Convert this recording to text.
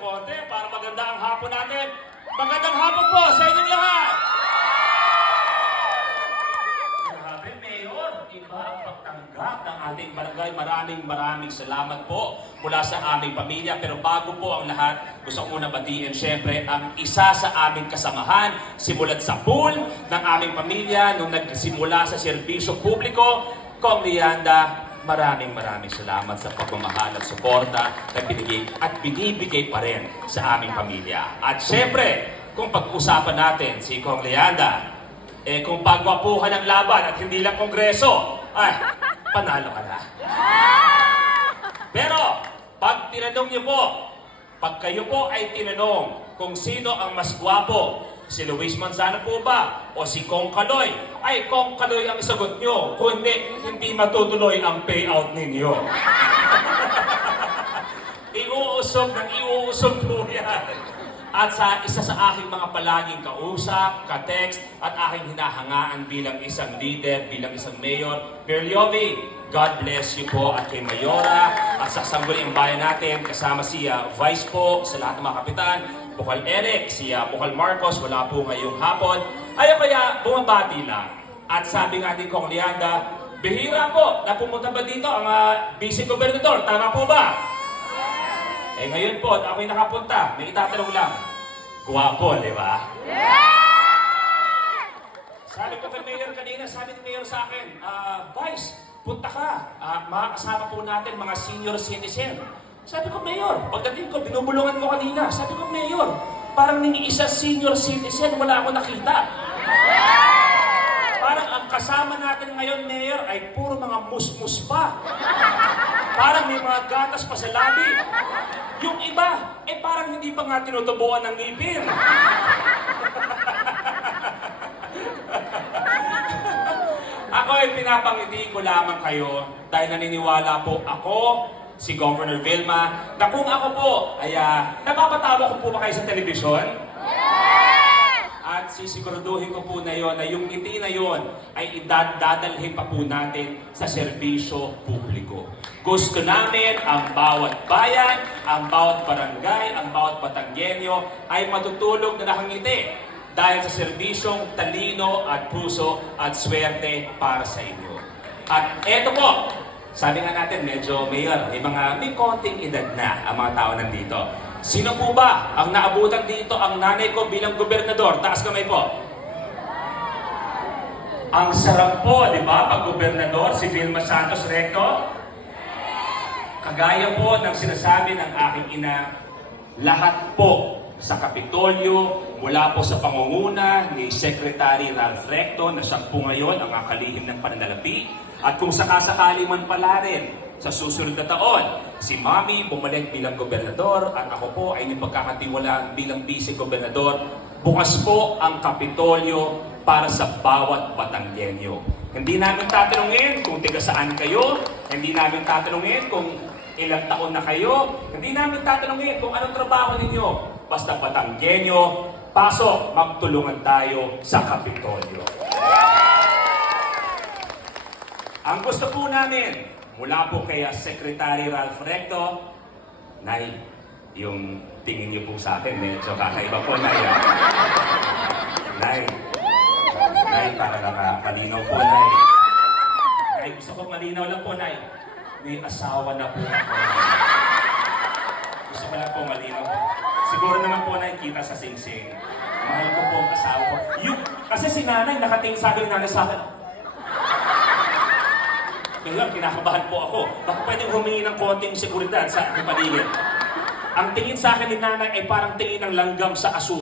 konti para maganda ang hapon natin. Magandang hapon po sa inyong lahat! Grabe, Mayor, iba ang pagtanggap ng ating barangay. Maraming salamat po mula sa aming pamilya. Pero bago po ang lahat, gusto ko muna batiin siyempre ang isa sa aming kasamahan, simulat sa pool ng aming pamilya nung nagsimula sa serbisyo publiko, Kong Lianda. Maraming salamat sa pagmamahal at suporta na binibigay pa rin sa aming pamilya. At syempre, kung pag-usapan natin si Kong Lianda, kung pagwapuhan ang laban at hindi lang kongreso, ay, panalo ka na. Pero, pag tinanong niyo po, pag kayo po ay tinanong kung sino ang mas gwapo, si Luis Manzano po ba o si Kong Kaloy, ay Kong Kaloy ang isagot nyo. Kung hindi matutuloy ang payout ninyo. Iuusog po yan. At sa isa sa aking mga palaging kausap, ka-text, at aking hinahangaan bilang isang leader, bilang isang mayor, Mayor Liovi, God bless you po at kay Mayora at sa sangguniang bayan natin, kasama si Vice po, sa lahat ng mga kapitan, Bukal Eric, si Bukal Marcos, wala po ngayong hapon. Ayaw kaya bumabati lang. At sabi nga ni Kong Lianda, bihira po na pumunta ba dito ang Vice Gobernador? Tama po ba? Ngayon po, ako'y nakapunta. May itatanong lang. Guwapo, di ba? Sabi ko kay Mayor kanina, sabi ni Mayor sa akin, Vice, punta ka. Makakasama po natin mga senior citizen. Sabi ko, Mayor, pagdating ko, binubulungan ko kanina. Sabi ko, Mayor, parang isa senior citizen, wala ako nakita. Parang ang kasama natin ngayon, Mayor, ay puro mga musmus pa. Parang may mga gatas pa sa labi. Yung iba, parang hindi pa nga tinutubuan ng ngipin. Ako ay pinapangiti ko lamang kayo dahil naniniwala po ako, si Governor Vilma, na kung ako po ay napapatawa ko po ba kayo sa telebisyon? At sisiguraduhin ko po na yon na yung ngiti na yon ay idadalhin pa po natin sa serbisyo publiko. Gusto namin ang bawat bayan, ang bawat barangay, ang bawat Batanggenyo ay matutulog na nakangiti dahil sa serbisyong talino at puso at swerte para sa inyo. At eto po, sabi nga natin medyo Mayor, may konting edad na ang mga tao nandito. Sino po ba ang naabutan dito ang nanay ko bilang gobernador? Taas kamay po. Ang sarap po, di ba? Pag gobernador, si Vilma Santos Recto. Kagaya po ng sinasabi ng aking ina, lahat po sa Kapitolyo, mula po sa pangunguna ni Secretary Ralph Recto, na siya po ngayon ang kalihim ng pananalapi, at kung sakasakali man pala rin sa susunod na taon, si Mami bumalik bilang gobernador at ako po ay nipagkakatiwalaan bilang vice-gobernador, bukas po ang Kapitolyo para sa bawat Batanggenyo. Hindi namin tatanungin kung tiga saan kayo, hindi namin tatanungin kung ilang taon na kayo, hindi namin tatanungin kung anong trabaho ninyo. Basta Batanggenyo, pasok, magtulungan tayo sa Kapitolyo. Ang gusto po namin, mula po kay Secretary Ralph Recto, Nay, yung tingin niyo po sa akin, medyo kakaiba po, Nay. Nay, para lang malinaw po, Nay. Nay, gusto ko malinaw lang po, Nay. May asawa na po ako. Gusto ko lang po malinaw. Siguro naman po, Nay, kita sa singsing. Mahal ko po ang asawa ko. Kasi si Nanay, nakatingin sa akin, Nanay sa akin. Ngayon, kinakabahan po ako. Baka pwedeng humingi ng konting seguridad sa aking paligid. Ang tingin sa akin ni Nanay ay parang tingin ng langgam sa aso.